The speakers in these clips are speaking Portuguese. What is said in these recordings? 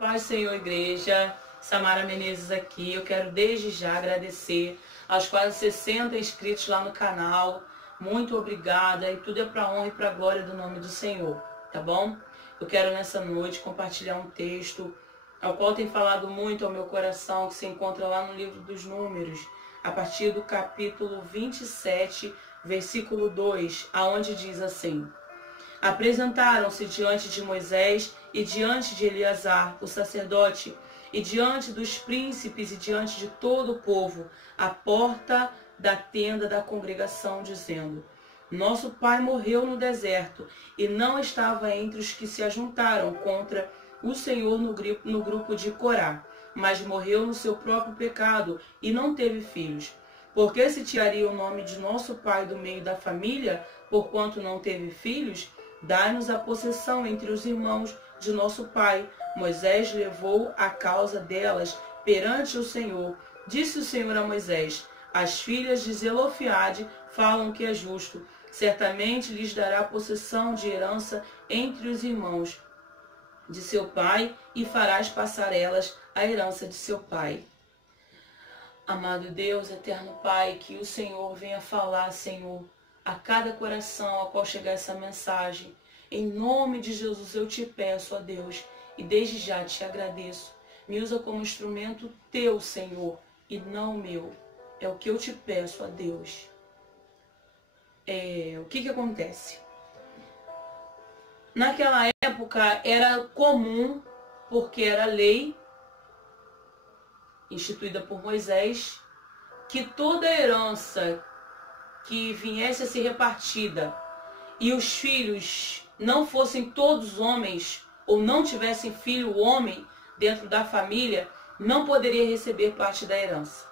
Paz, Senhor, igreja. Samara Menezes aqui. Eu quero desde já agradecer aos quase 60 inscritos lá no canal. Muito obrigada. E tudo é para honra e para glória do nome do Senhor, tá bom? Eu quero nessa noite compartilhar um texto ao qual tem falado muito ao meu coração, que se encontra lá no livro dos Números, a partir do capítulo 27, versículo 2, aonde diz assim: apresentaram-se diante de Moisés e diante de Eleazar, o sacerdote, e diante dos príncipes e diante de todo o povo, à porta da tenda da congregação, dizendo: nosso pai morreu no deserto e não estava entre os que se ajuntaram contra o Senhor no grupo de Corá, mas morreu no seu próprio pecado e não teve filhos. Porque se tiraria o nome de nosso pai do meio da família, porquanto não teve filhos? Dai-nos a possessão entre os irmãos de nosso pai. Moisés levou a causa delas perante o Senhor. Disse o Senhor a Moisés: as filhas de Zelofeade falam que é justo. Certamente lhes dará possessão de herança entre os irmãos de seu pai, e farás passar elas a herança de seu pai. Amado Deus, eterno Pai, que o Senhor venha falar, Senhor, a cada coração ao qual chegar essa mensagem. Em nome de Jesus eu te peço, ó Deus, e desde já te agradeço. Me usa como instrumento teu, Senhor, e não meu. É o que eu te peço, ó Deus. O que acontece? Naquela época era comum, porque era lei instituída por Moisés, que toda herança que viesse a ser repartida e os filhos não fossem todos homens ou não tivessem filho homem dentro da família, não poderia receber parte da herança.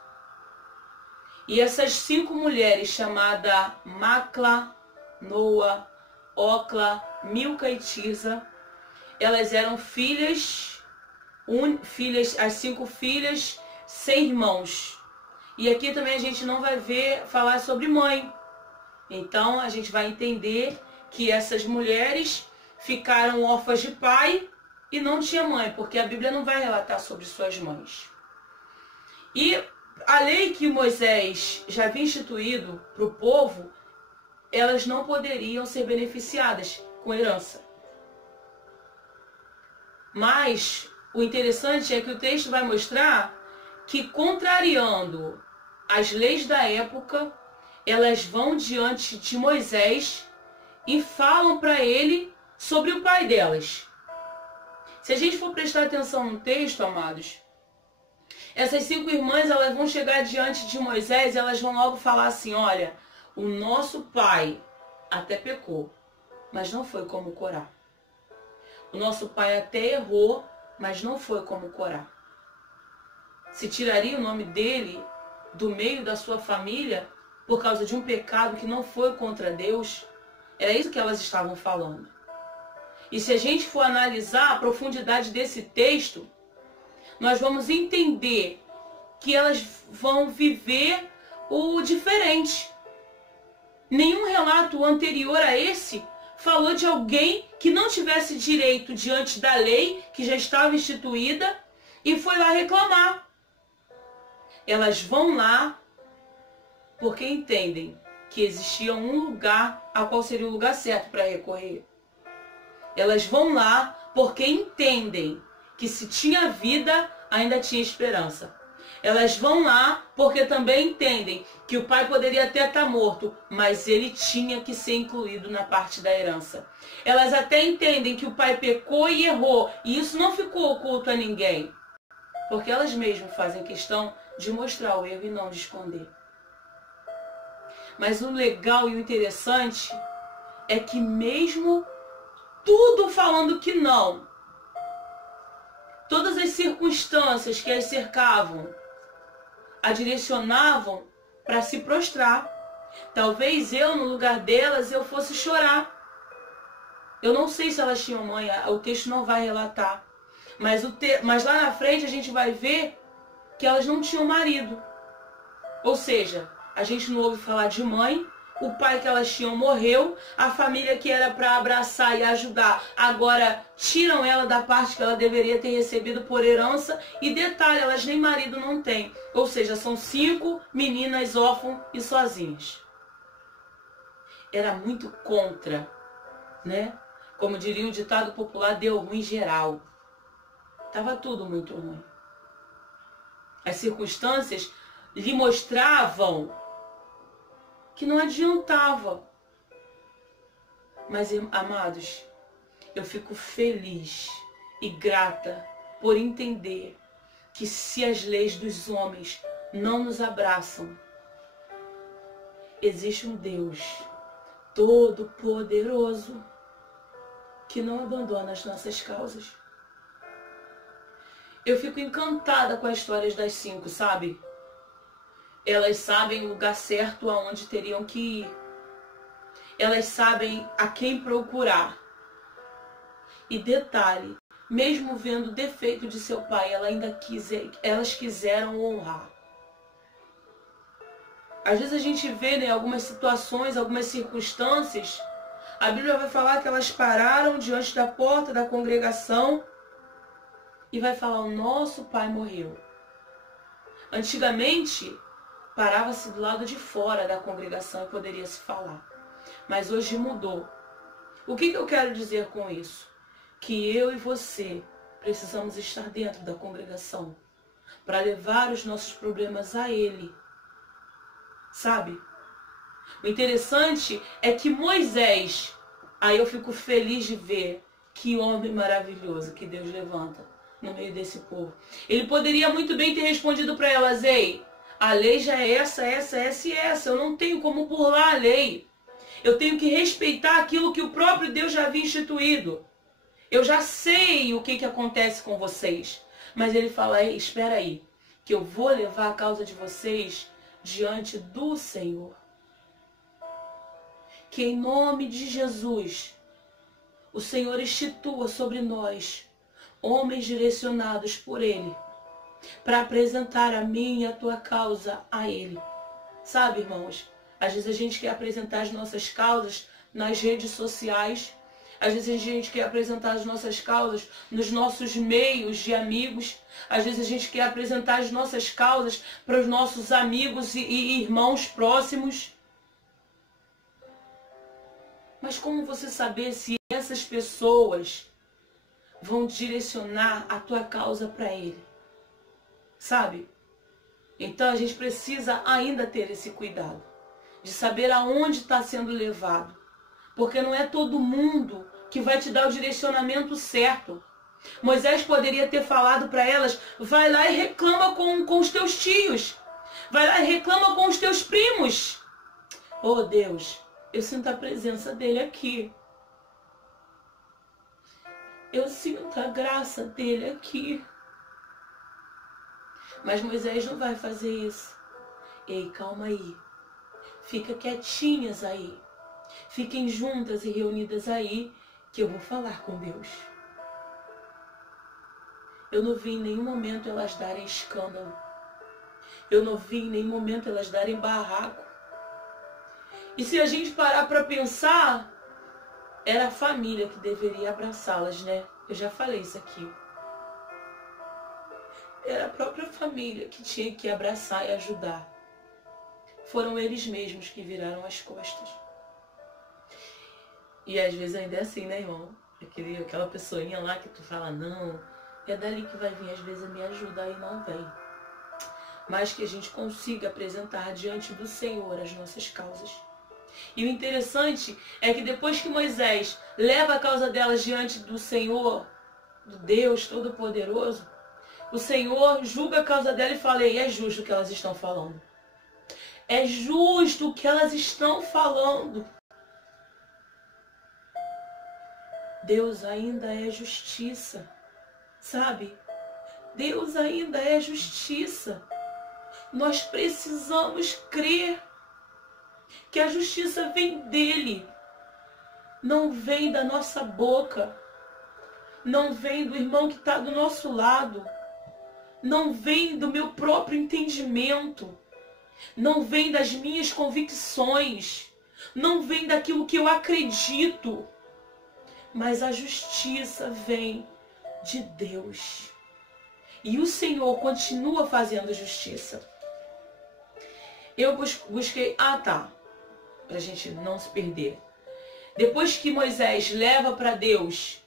E essas 5 mulheres, chamadas Macla, Noa, Ocla, Milca e Tirza, elas eram filhas, as 5 filhas sem irmãos. E aqui também a gente não vai falar sobre mãe. Então a gente vai entender que essas mulheres ficaram órfãs de pai e não tinha mãe, porque a Bíblia não vai relatar sobre suas mães. E a lei que Moisés já havia instituído para o povo, elas não poderiam ser beneficiadas com herança. Mas o interessante é que o texto vai mostrar que, contrariando as leis da época, elas vão diante de Moisés e falam para ele sobre o pai delas. Se a gente for prestar atenção no texto, amados, essas 5 irmãs, elas vão chegar diante de Moisés e elas vão logo falar assim: olha, o nosso pai até pecou, mas não foi como Corá. O nosso pai até errou, mas não foi como Corá. Se tiraria o nome dele do meio da sua família por causa de um pecado que não foi contra Deus? Era isso que elas estavam falando. E se a gente for analisar a profundidade desse texto, nós vamos entender que elas vão viver o diferente. Nenhum relato anterior a esse falou de alguém que não tivesse direito diante da lei que já estava instituída e foi lá reclamar. Elas vão lá porque entendem que existia um lugar a qual seria o lugar certo para recorrer. Elas vão lá porque entendem que se tinha vida, ainda tinha esperança. Elas vão lá porque também entendem que o pai poderia até estar morto, mas ele tinha que ser incluído na parte da herança. Elas até entendem que o pai pecou e errou, e isso não ficou oculto a ninguém, porque elas mesmas fazem questão de mostrar o erro e não de esconder. Mas o legal e o interessante é que mesmo tudo falando que não, todas as circunstâncias que as cercavam a direcionavam para se prostrar. Talvez eu, no lugar delas, eu fosse chorar. Eu não sei se elas tinham mãe, o texto não vai relatar. Mas lá na frente a gente vai ver que elas não tinham marido. Ou seja, a gente não ouve falar de mãe, o pai que elas tinham morreu, a família que era para abraçar e ajudar, agora tiram ela da parte que ela deveria ter recebido por herança, e detalhe, elas nem marido não têm, ou seja, são 5 meninas órfãs e sozinhas. Era muito contra, né? Como diria o ditado popular, deu ruim geral. Tava tudo muito ruim. As circunstâncias lhe mostravam que não adiantava. Mas, amados, eu fico feliz e grata por entender que se as leis dos homens não nos abraçam, existe um Deus todo-poderoso que não abandona as nossas causas. Eu fico encantada com as histórias das 5, sabe? Elas sabem o lugar certo aonde teriam que ir. Elas sabem a quem procurar. E detalhe, mesmo vendo o defeito de seu pai, elas quiseram honrar. Às vezes a gente vê, né, algumas situações, algumas circunstâncias, a Bíblia vai falar que elas pararam diante da porta da congregação e vai falar, o nosso pai morreu. Antigamente, parava-se do lado de fora da congregação e poderia se falar. Mas hoje mudou. O que eu quero dizer com isso? Que eu e você precisamos estar dentro da congregação para levar os nossos problemas a Ele. Sabe? O interessante é que Moisés, aí eu fico feliz de ver que homem maravilhoso que Deus levanta no meio desse povo. Ele poderia muito bem ter respondido para elas, ei, a lei já é essa e essa. Eu não tenho como burlar a lei. Eu tenho que respeitar aquilo que o próprio Deus já havia instituído. Eu já sei o que acontece com vocês. Mas ele fala, ei, espera aí, que eu vou levar a causa de vocês diante do Senhor. Que em nome de Jesus, o Senhor institua sobre nós homens direcionados por Ele, para apresentar a mim e a tua causa a Ele. Sabe, irmãos, às vezes a gente quer apresentar as nossas causas nas redes sociais, às vezes a gente quer apresentar as nossas causas nos nossos meios de amigos, às vezes a gente quer apresentar as nossas causas para os nossos amigos e irmãos próximos. Mas como você saber se essas pessoas vão direcionar a tua causa para Ele? Sabe? Então a gente precisa ainda ter esse cuidado de saber aonde está sendo levado. Porque não é todo mundo que vai te dar o direcionamento certo. Moisés poderia ter falado para elas, vai lá e reclama com os teus tios. Vai lá e reclama com os teus primos. Oh Deus, eu sinto a presença dele aqui. Eu sinto a graça dele aqui. Mas Moisés não vai fazer isso. Ei, calma aí. Fica quietinhas aí. Fiquem juntas e reunidas aí, que eu vou falar com Deus. Eu não vi em nenhum momento elas darem escândalo. Eu não vi em nenhum momento elas darem barraco. E se a gente parar para pensar, era a família que deveria abraçá-las, né? Eu já falei isso aqui. Era a própria família que tinha que abraçar e ajudar. Foram eles mesmos que viraram as costas. E às vezes ainda é assim, né, irmão? Aquela pessoinha lá que tu fala, não, é dali que vai vir, às vezes a minha ajuda aí não vem. Mas que a gente consiga apresentar diante do Senhor as nossas causas. E o interessante é que depois que Moisés leva a causa delas diante do Senhor, do Deus Todo-Poderoso, o Senhor julga a causa dela e fala, e é justo o que elas estão falando. É justo o que elas estão falando. Deus ainda é justiça, sabe? Deus ainda é justiça. Nós precisamos crer que a justiça vem dele, não vem da nossa boca, não vem do irmão que está do nosso lado, não vem do meu próprio entendimento, não vem das minhas convicções, não vem daquilo que eu acredito, mas a justiça vem de Deus. E o Senhor continua fazendo justiça. Eu busquei... tá. Pra gente não se perder. Depois que Moisés leva para Deus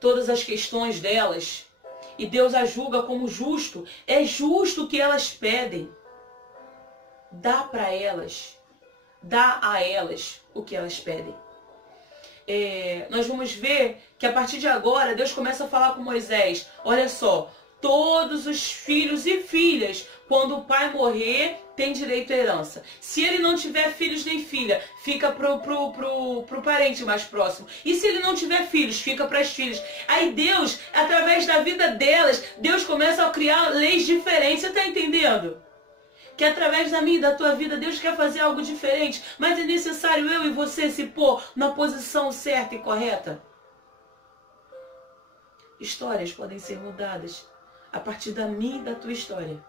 todas as questões delas, e Deus a julga como justo, é justo o que elas pedem. Dá para elas, dá a elas o que elas pedem. Nós vamos ver que a partir de agora Deus começa a falar com Moisés: olha só, todos os filhos e filhas, quando o pai morrer, tem direito à herança. Se ele não tiver filhos nem filha, fica pro parente mais próximo. E se ele não tiver filhos, fica para as filhas. Aí Deus, através da vida delas, Deus começa a criar leis diferentes. Você está entendendo? Que através da minha e da tua vida, Deus quer fazer algo diferente. Mas é necessário eu e você se pôr na posição certa e correta. Histórias podem ser mudadas a partir da minha e da tua história.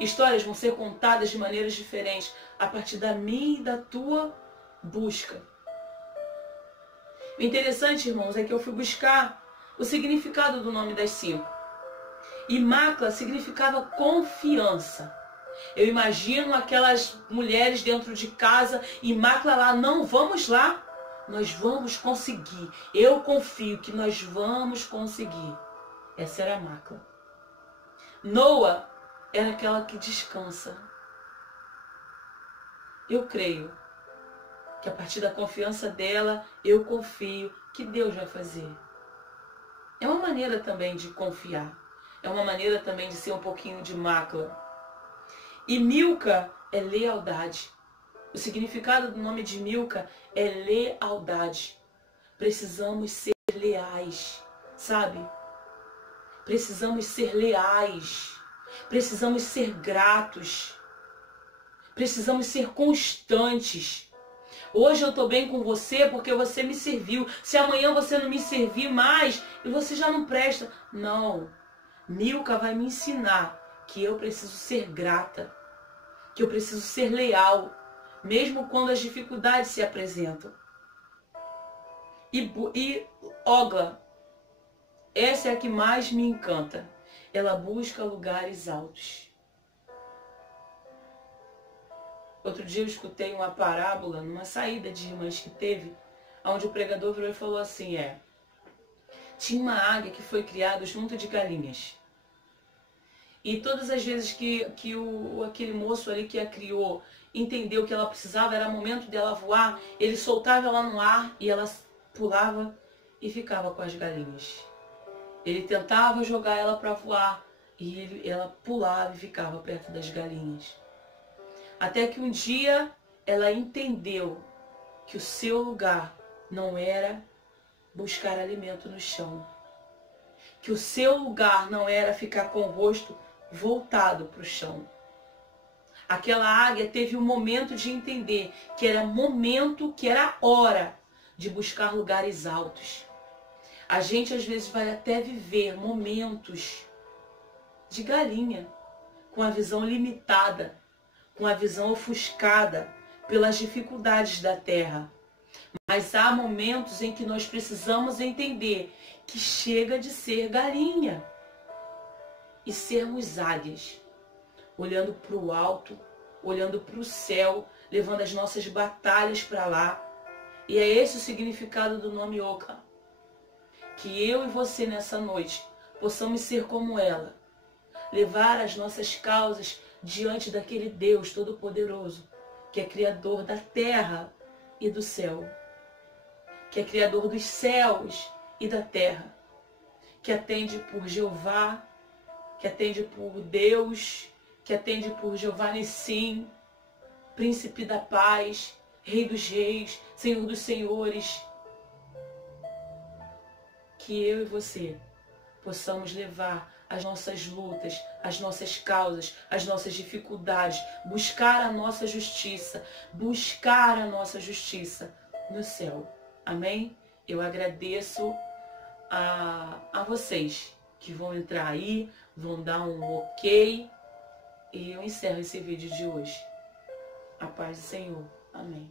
Histórias vão ser contadas de maneiras diferentes a partir da minha e da tua busca. O interessante, irmãos, é que eu fui buscar o significado do nome das 5. E Macla significava confiança. Eu imagino aquelas mulheres dentro de casa e Macla lá: não, vamos lá, nós vamos conseguir. Eu confio que nós vamos conseguir. Essa era a Macla. Noa era aquela que descansa. Eu creio que a partir da confiança dela, eu confio que Deus vai fazer. É uma maneira também de confiar. É uma maneira também de ser um pouquinho de Macla. E Milca é lealdade. O significado do nome de Milca é lealdade. Precisamos ser leais, sabe? Precisamos ser leais. Precisamos ser gratos. Precisamos ser constantes. Hoje eu estou bem com você porque você me serviu. Se amanhã você não me servir mais, você já não presta. Não. Milca vai me ensinar que eu preciso ser grata. Que eu preciso ser leal. Mesmo quando as dificuldades se apresentam. E Ogla, essa é a que mais me encanta. Ela busca lugares altos. Outro dia eu escutei uma parábola numa saída de irmãs que teve, onde o pregador virou e falou assim: tinha uma águia que foi criada junto de galinhas. E todas as vezes que aquele moço ali que a criou entendeu que ela precisava, era momento dela voar, ele soltava ela no ar e ela pulava e ficava com as galinhas. Ele tentava jogar ela para voar e ela pulava e ficava perto das galinhas. Até que um dia ela entendeu que o seu lugar não era buscar alimento no chão. Que o seu lugar não era ficar com o rosto voltado para o chão. Aquela águia teve um momento de entender que era momento, que era hora de buscar lugares altos. A gente às vezes vai até viver momentos de galinha, com a visão limitada, com a visão ofuscada pelas dificuldades da terra. Mas há momentos em que nós precisamos entender que chega de ser galinha e sermos águias, olhando para o alto, olhando para o céu, levando as nossas batalhas para lá. E é esse o significado do nome Ogla. Que eu e você nessa noite possamos ser como ela, levar as nossas causas diante daquele Deus Todo-Poderoso, que é Criador da terra e do céu, que é Criador dos céus e da terra, que atende por Jeová, que atende por Deus, que atende por Jeová Nissim, Príncipe da paz, Rei dos reis, Senhor dos senhores. Que eu e você possamos levar as nossas lutas, as nossas causas, as nossas dificuldades, buscar a nossa justiça no céu. Amém? Eu agradeço a vocês que vão entrar aí, vão dar um ok e eu encerro esse vídeo de hoje. A paz do Senhor. Amém.